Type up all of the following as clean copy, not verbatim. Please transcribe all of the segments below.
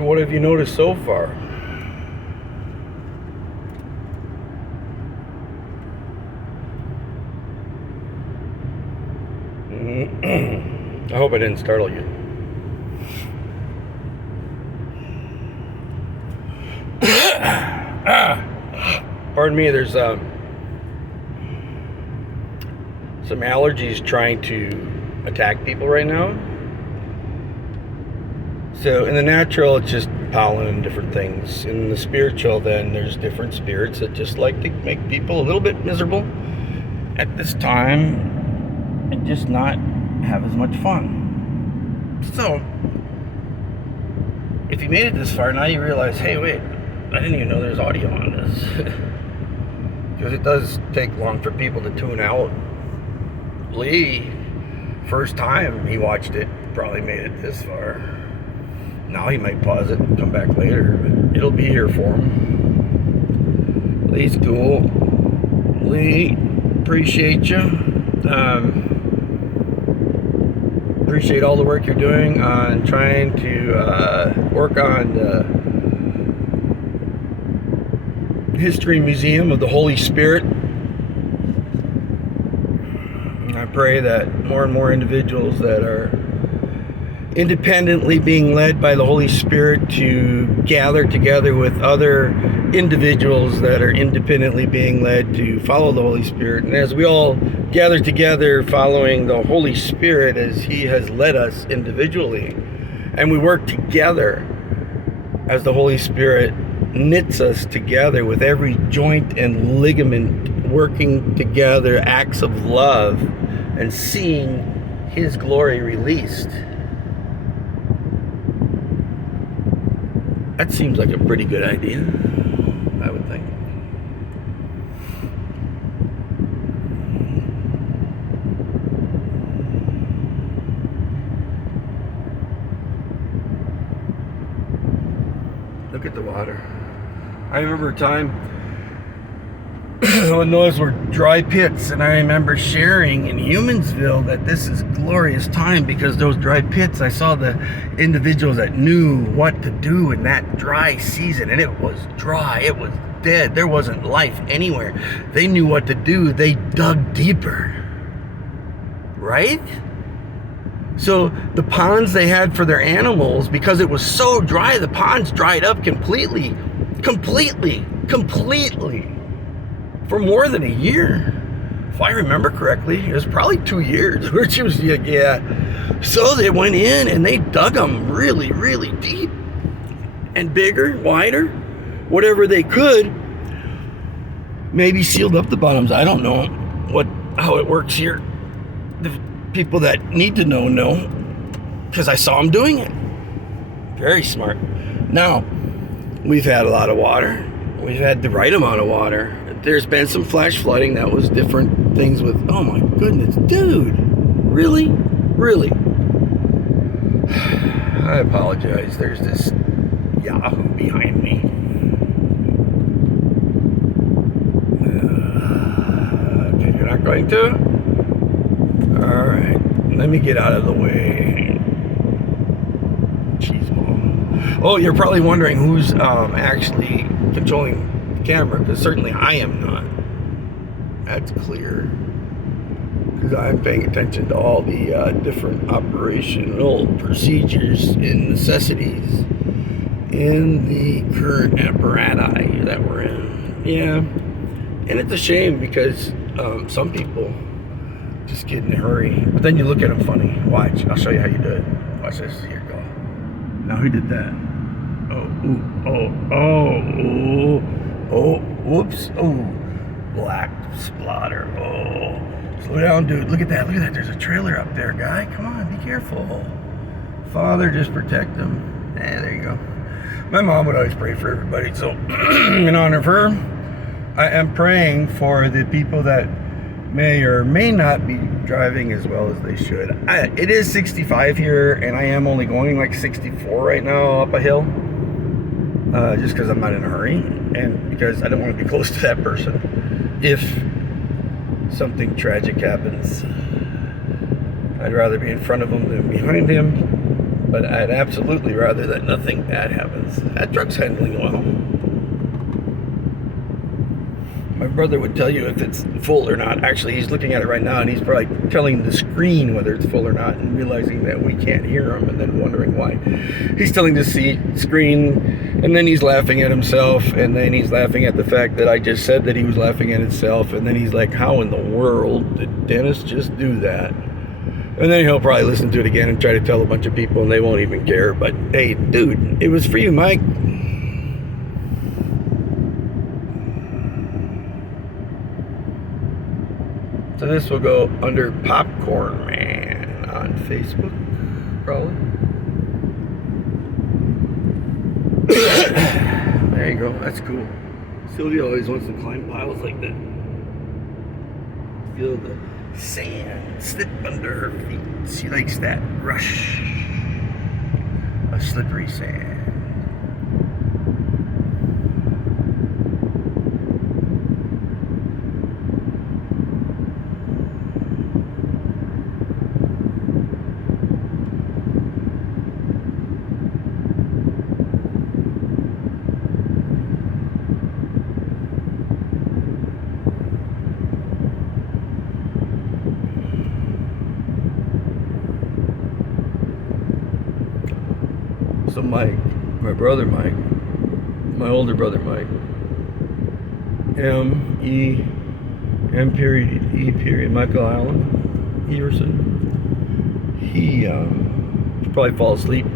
What have you noticed so far? I hope I didn't startle you. Pardon me, there's some allergies trying to attack people right now. So in the natural, it's just pollen and different things. In the spiritual, then there's different spirits that just like to make people a little bit miserable at this time and just not have as much fun. So if you made it this far, now you realize, hey, wait, I didn't even know there's audio on this. Because it does take long for people to tune out. Lee, first time he watched it, probably made it this far. Now he might pause it and come back later, but it'll be here for him. Lee's cool. Lee, appreciate you. Appreciate all the work you're doing on trying to work on the History Museum of the Holy Spirit. And I pray that more and more individuals that are independently being led by the Holy Spirit to gather together with other individuals that are independently being led to follow the Holy Spirit. And as we all gather together following the Holy Spirit as He has led us individually, and we work together as the Holy Spirit knits us together with every joint and ligament working together, acts of love, and seeing His glory released. That seems like a pretty good idea, I would think. Look at the water. I remember a time when those were dry pits, and I remember sharing in Humansville that this is glorious time because those dry pits, I saw the individuals that knew what to do in that dry season, and it was dry, it was dead, there wasn't life anywhere. They knew what to do, they dug deeper, right? So the ponds they had for their animals, because it was so dry, the ponds dried up completely, for more than a year. If I remember correctly, it was probably 2 years, which was, yeah. So they went in and they dug them really, really deep and bigger, wider, whatever they could. Maybe sealed up the bottoms. I don't know how it works here. The people that need to know, because I saw them doing it. Very smart. Now, we've had a lot of water. We've had the right amount of water. There's been some flash flooding. That was different things with, oh my goodness, dude. Really? I apologize. There's this Yahoo behind me. Okay, you're not going to? All right. Let me get out of the way. Cheeseball. Oh, you're probably wondering who's actually controlling the camera, because certainly I am not. That's clear. Because I'm paying attention to all the different operational procedures and necessities in the current apparatus that we're in. Yeah. And it's a shame because some people just get in a hurry. But then you look at them funny. Watch. I'll show you how you do it. Watch this. Here, go. Now, who did that? Oh, whoops. Oh, black splatter. Oh, slow down, dude. Look at that. There's a trailer up there, guy. Come on, be careful. Father, just protect them. There you go. My mom would always pray for everybody. So, in honor of her, I am praying for the people that may or may not be driving as well as they should. It is 65 here, and I am only going like 64 right now up a hill. Just because I'm not in a hurry, and because I don't want to be close to that person if something tragic happens. I'd rather be in front of him than behind him. But I'd absolutely rather that nothing bad happens. That truck's handling well. My brother would tell you if it's full or not. Actually, he's looking at it right now, and he's probably telling the screen whether it's full or not, and realizing that we can't hear him, and then wondering why. He's telling the screen, and then he's laughing at himself, and then he's laughing at the fact that I just said that he was laughing at himself, and then he's like, how in the world did Dennis just do that? And then he'll probably listen to it again and try to tell a bunch of people, and they won't even care. But hey, dude, it was for you, Mike. So this will go under Popcorn Man on Facebook, probably. There you go, that's cool. Sylvia always wants to climb piles like that. Feel the sand slip under her feet. She likes that rush of slippery sand. So Mike, my brother Mike, my older brother Mike, M.E. Michael Allen Everson, he probably fall asleep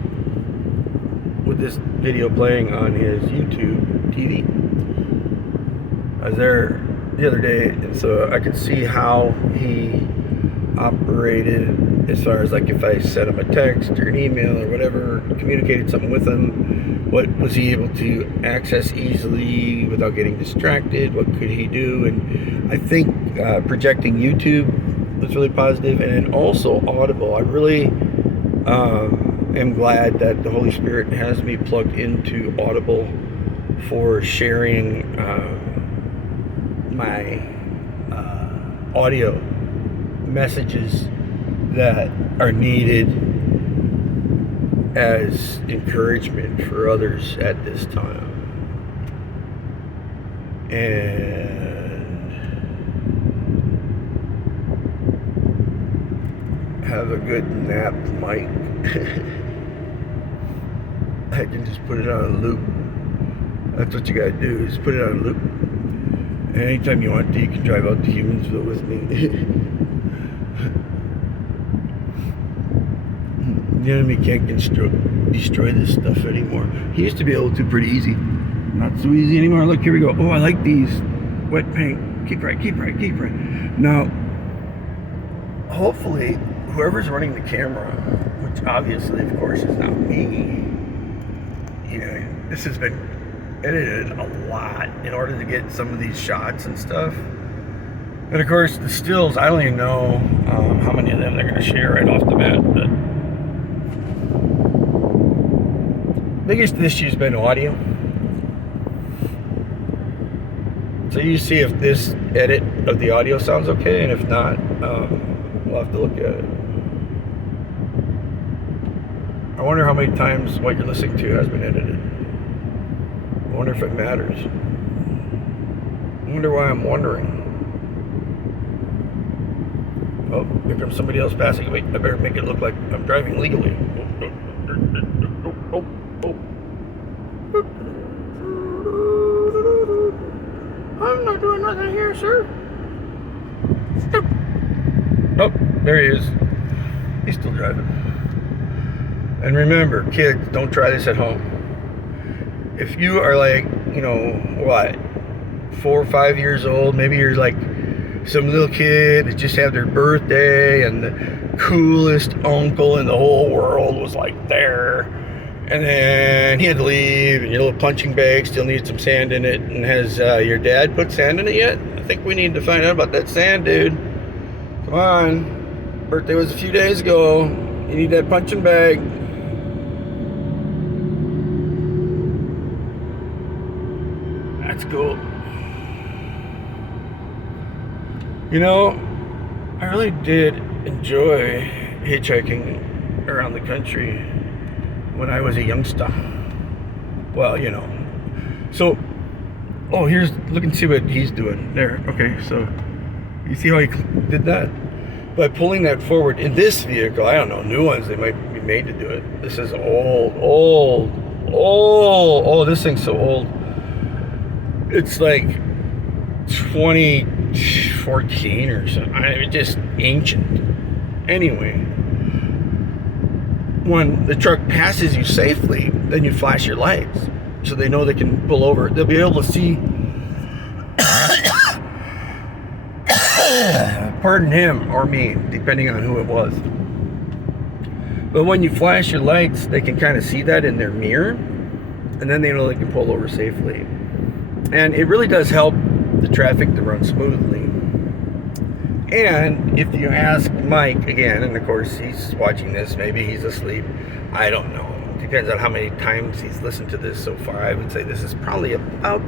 with this video playing on his YouTube TV. I was there the other day, and so I could see how he operated as far as like if I sent him a text or an email or whatever, communicated something with him, what was he able to access easily without getting distracted, what could he do? And I think projecting YouTube was really positive, and then also Audible. I really am glad that the Holy Spirit has me plugged into Audible for sharing my audio messages that are needed as encouragement for others at this time. And have a good nap, Mike. I can just put it on a loop. That's what you gotta do, is put it on a loop. And anytime you want to, you can drive out to Humansville with me. The enemy can't destroy this stuff anymore. He used to be able to pretty easy. Not so easy anymore. Look, here we go. Oh, I like these. Wet paint. Keep right, keep right, keep right. Now, hopefully, whoever's running the camera, which obviously, of course, is not me, you know, this has been edited a lot in order to get some of these shots and stuff. And of course, the stills, I don't even know how many of them they're going to share right off the bat, but biggest issue's been audio. So you see if this edit of the audio sounds okay, and if not, we'll have to look at it. I wonder how many times what you're listening to has been edited. I wonder if it matters. I wonder why I'm wondering. Oh, here comes somebody else passing. Wait, I better make it look like I'm driving legally. I'm not doing nothing here, sir. Oh, there he is. He's still driving. And remember, kids, don't try this at home. If you are like, you know, what, 4 or 5 years old, maybe you're like some little kid that just had their birthday and the coolest uncle in the whole world was like there, and then he had to leave, and your little punching bag still needs some sand in it. And has your dad put sand in it yet? I think we need to find out about that sand, dude. Come on. Birthday was a few days ago. You need that punching bag. That's cool. You know, I really did enjoy hitchhiking around the country. when I was a youngster. Well, you know. So, oh, look and see what he's doing there. Okay, so you see how he did that? By pulling that forward in this vehicle, I don't know, new ones, they might be made to do it. This is old. Oh, this thing's so old. It's like 2014 or something. It's just ancient. Anyway, when the truck passes you safely, then you flash your lights so they know they can pull over. They'll be able to see. Pardon him or me, depending on who it was. But when you flash your lights, they can kind of see that in their mirror, and then they know they can pull over safely. And it really does help the traffic to run smoothly. And if you ask Mike again, and of course he's watching this, maybe he's asleep, I don't know. Depends on how many times he's listened to this so far. I would say this is probably about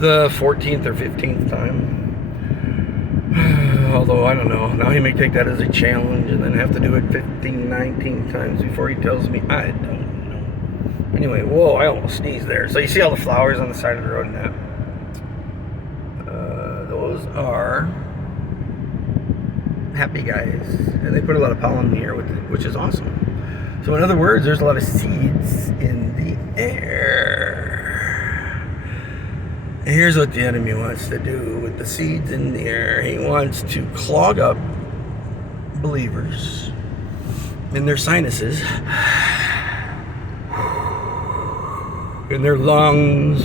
the 14th or 15th time. Although, I don't know. Now he may take that as a challenge and then have to do it 15, 19 times before he tells me. I don't know. Anyway, whoa, I almost sneezed there. So you see all the flowers on the side of the road and that? Those are happy guys. And they put a lot of pollen in the air, which is awesome. So in other words, there's a lot of seeds in the air. And here's what the enemy wants to do with the seeds in the air. He wants to clog up believers in their sinuses, in their lungs,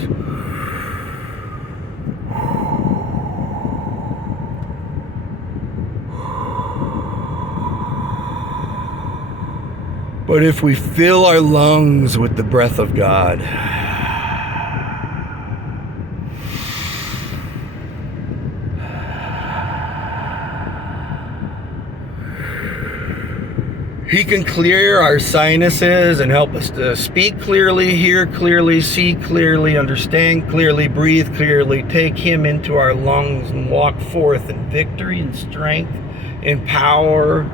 but if we fill our lungs with the breath of God, He can clear our sinuses and help us to speak clearly, hear clearly, see clearly, understand clearly, breathe clearly, take Him into our lungs and walk forth in victory and strength and power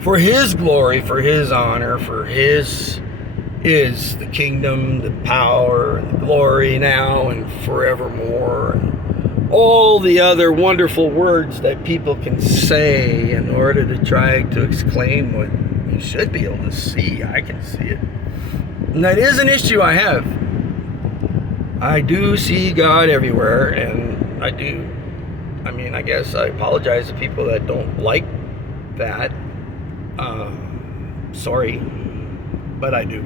for His glory, for His honor, for His is the kingdom, the power, and the glory now and forevermore. And all the other wonderful words that people can say in order to try to exclaim what you should be able to see. I can see it. And that is an issue I have. I do see God everywhere, and I guess I apologize to people that don't like that. Sorry, but I do.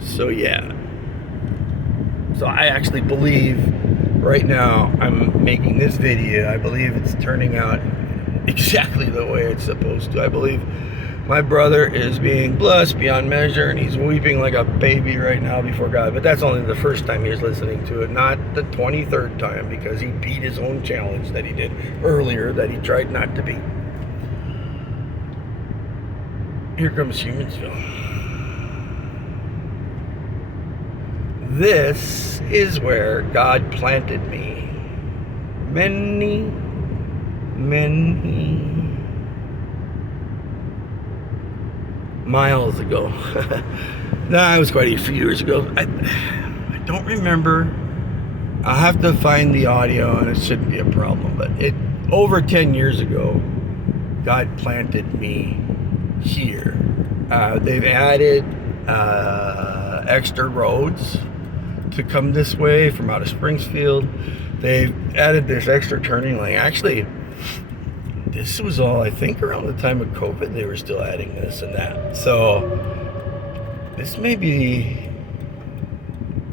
So yeah. So I actually believe right now I'm making this video. I believe it's turning out exactly the way it's supposed to. I believe my brother is being blessed beyond measure, and he's weeping like a baby right now before God. But that's only the first time he's listening to it, not the 23rd time, because he beat his own challenge that he did earlier that he tried not to beat. Here comes Humansville. This is where God planted me many miles ago. Nah, it was quite a few years ago. I don't remember. I'll have to find the audio, and it shouldn't be a problem, but over 10 years ago, God planted me here. They've added extra roads to come this way from out of Springfield. They've added this extra turning lane. Actually, this was all, I think, around the time of COVID. They were still adding this and that. So this may be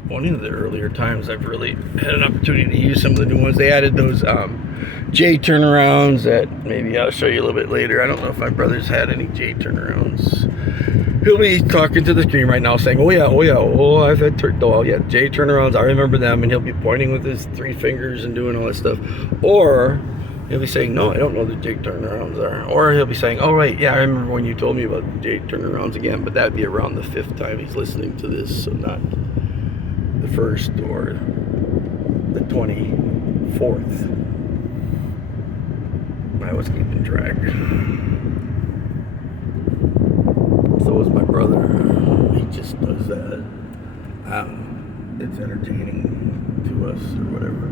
one of the earlier times I've really had an opportunity to use some of the new ones. They added those J turnarounds that maybe I'll show you a little bit later. I don't know if my brother's had any J turnarounds. He'll be talking to the screen right now saying, oh yeah, I've had J turnarounds, I remember them, and he'll be pointing with his 3 fingers and doing all that stuff. Or he'll be saying, no, I don't know what the J turnarounds are. Or he'll be saying, oh right, yeah, I remember when you told me about the J turnarounds again, but that'd be around the 5th time he's listening to this, so not the 1st or the 24th. I was keeping track. So was my brother. just does that. It's entertaining to us or whatever.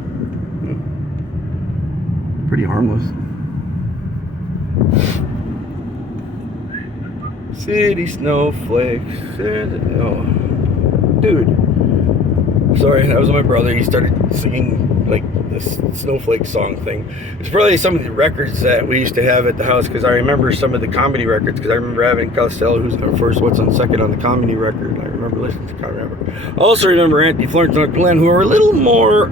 Pretty harmless. City snowflakes. No. Dude. Sorry, that was my brother. He started singing like this snowflake song thing. It's probably some of the records that we used to have at the house, because I remember some of the comedy records, because I remember having Costello, who's on first, what's on second on the comedy record. I remember listening to comedy record. I also remember Auntie Florence and Uncle Glenn, who are a little more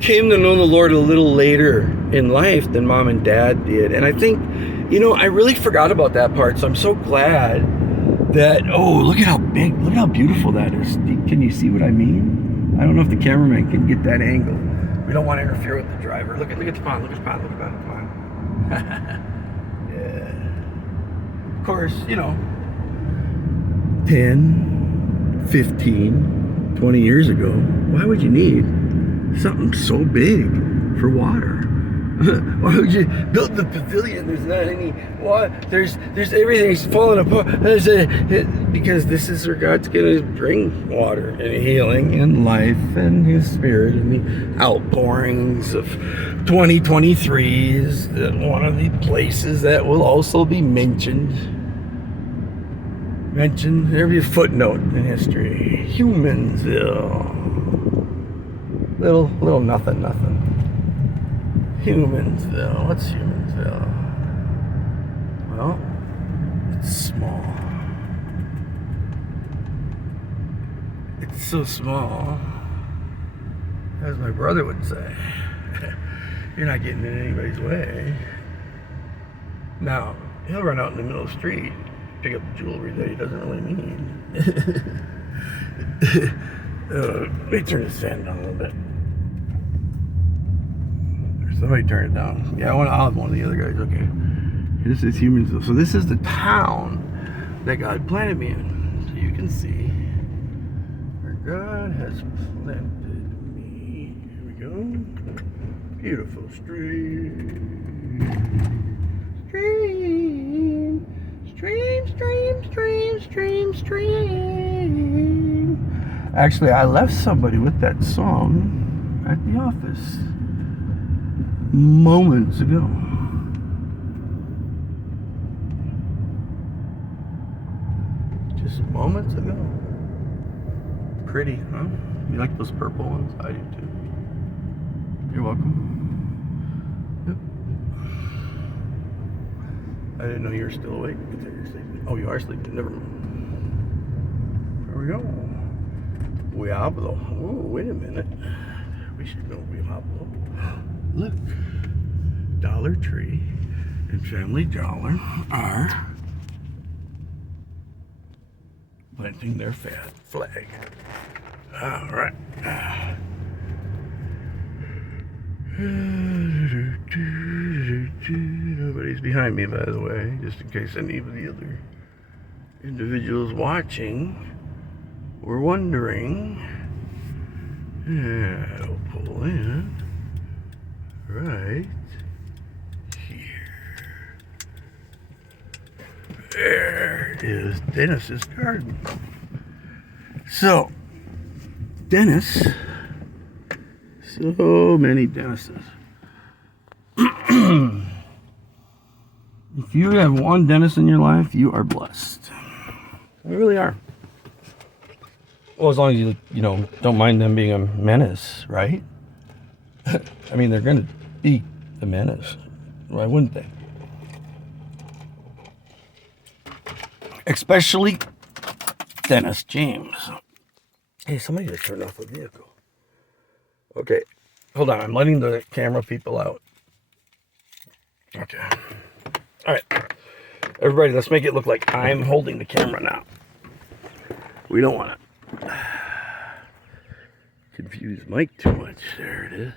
came to know the Lord a little later in life than Mom and Dad did. And I think, I really forgot about that part, so I'm so glad that, look at how big, look how beautiful that is. Can you see what I mean? I don't know if the cameraman can get that angle. We don't want to interfere with the driver. Look at the pond, look at the pond, look at the pond, come on. Yeah. Of course, 10, 15, 20 years ago, why would you need something so big for water? Why would you build the pavilion? There's not any water. There's everything's falling apart. Because this is where God's gonna bring water and healing and life and His Spirit, and the outpourings of 2023 is one of the places that will also be mentioned. There'll be a footnote in history. Humansville. Little nothing. Humansville. What's Humansville? Well, it's small. It's so small, as my brother would say. You're not getting in anybody's way. Now, he'll run out in the middle of the street, pick up jewelry that he doesn't really need. Let me turn the fan down a little bit. Somebody turn it down. Yeah, I'll have one of the other guys. Okay. This is Humansville. So this is the town that God planted me in. So you can see where God has planted me. Here we go. Beautiful stream. Stream. Actually, I left somebody with that song at the office moments ago. Just moments ago. Pretty, huh? You like those purple ones? I do too. You're welcome. Yep. I didn't know you were still awake. Oh, you are sleeping. Never mind. There we go. Weablo. Oh, wait a minute. We should know Weablo. Look, Dollar Tree and Family Dollar are planting their flag. All right. Nobody's behind me, by the way, just in case any of the other individuals watching were wondering. Yeah, I'll pull in. Right here. There is Dennis's garden. So, Dennis, so many Dennises. If you have one Dennis in your life, you are blessed. You really are. Well, as long as you don't mind them being a menace, right? I mean, they're gonna be a menace. Why wouldn't they? Especially Dennis James. Hey, somebody just turned off the vehicle. Okay, hold on. I'm letting the camera people out. Okay. All right. Everybody, let's make it look like I'm holding the camera now. We don't want to confuse Mike too much. There it is.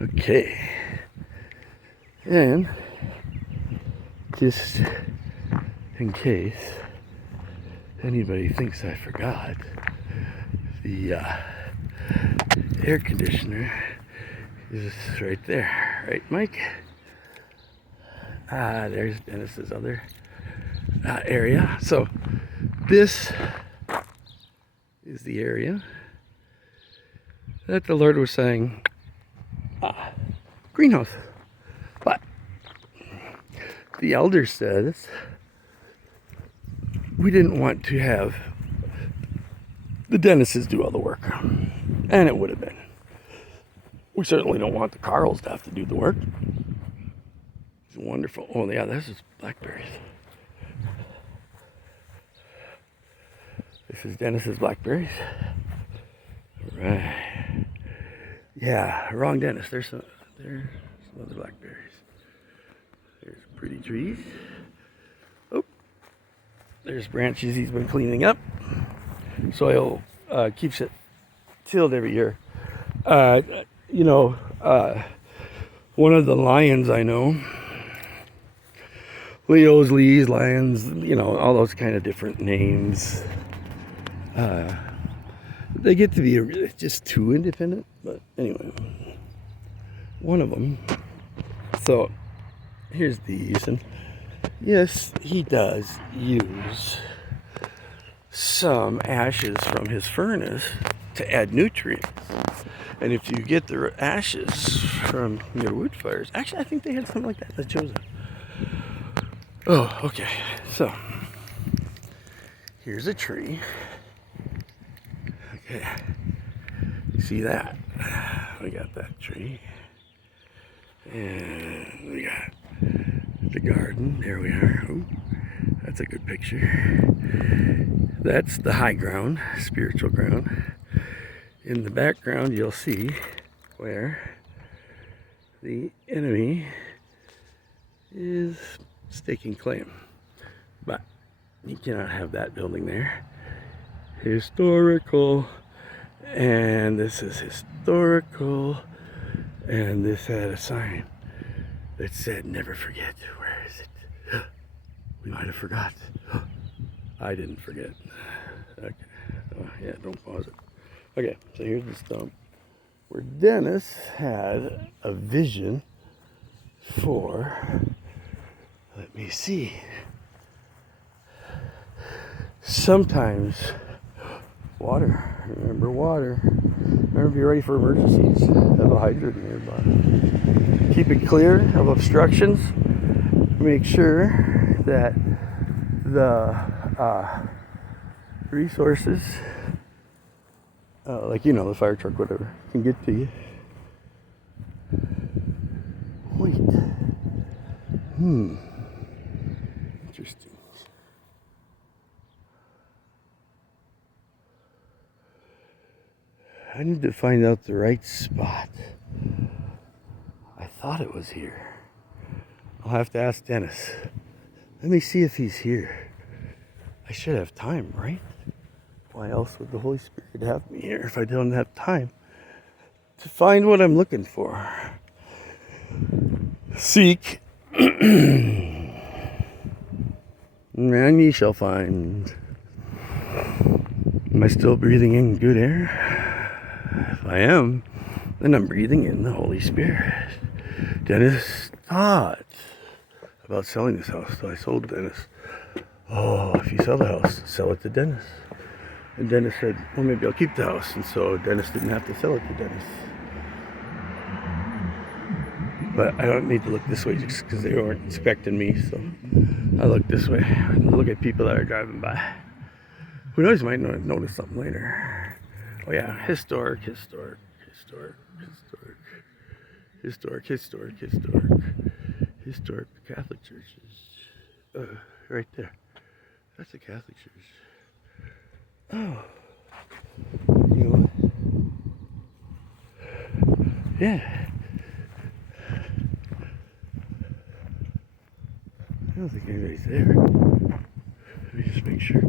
Okay. And just in case anybody thinks I forgot, the air conditioner is right there. right, Mike? There's Dennis's other area. So this is the area that the Lord was saying, greenhouse. But the elder says we didn't want to have the Dennises do all the work. And it would have been. We certainly don't want the Carls to have to do the work. It's wonderful. Oh yeah, this is blackberries. This is Dennis's blackberries. All right. Yeah, wrong Dennis. There's some other blackberries. There's pretty trees. Oh, there's branches he's been cleaning up. Soil keeps it tilled every year. You know, one of the lions I know, Leo's, Lee's, lions, you know, all those kind of different names. They get to be just too independent, but anyway, one of them. So here's these, and yes, he does use some ashes from his furnace to add nutrients. And if you get the ashes from your wood fires, actually I think they had something like that that shows it. Oh, okay. So here's a tree. Okay. You see that? We got that tree. And we got the garden. There we are. Ooh, that's a good picture. That's the high ground, spiritual ground. In the background, you'll see where the enemy is staking claim. But you cannot have that building there. Historical. And this is historical. And this had a sign that said, never forget. Where is it? We might have forgot. I didn't forget. Okay. Oh, yeah, don't pause it. Okay, so here's the stump where Dennis had a vision for, let me see, sometimes water. Remember water. Remember, be ready for emergencies. Have a hydrant nearby. Keep it clear of obstructions. Make sure that the resources, like, you know, the fire truck, whatever, can get to you. Wait. Interesting. I need to find out the right spot. I thought it was here. I'll have to ask Dennis. Let me see if he's here. I should have time, right? Why else would the Holy Spirit have me here if I don't have time to find what I'm looking for? Seek, and ye shall find. Am I still breathing in good air? If I am, then I'm breathing in the Holy Spirit. Dennis thought about selling this house, so I sold Dennis. Oh, if you sell the house, sell it to Dennis. And Dennis said, well, maybe I'll keep the house. And so Dennis didn't have to sell it to Dennis. But I don't need to look this way just because they weren't expecting me. So I look this way and look at people that are driving by. Who knows, might notice something later. Oh yeah, historic Catholic churches. Right there. That's a Catholic church. Oh. You know what? Yeah. I don't think anybody's there. Let me just make sure.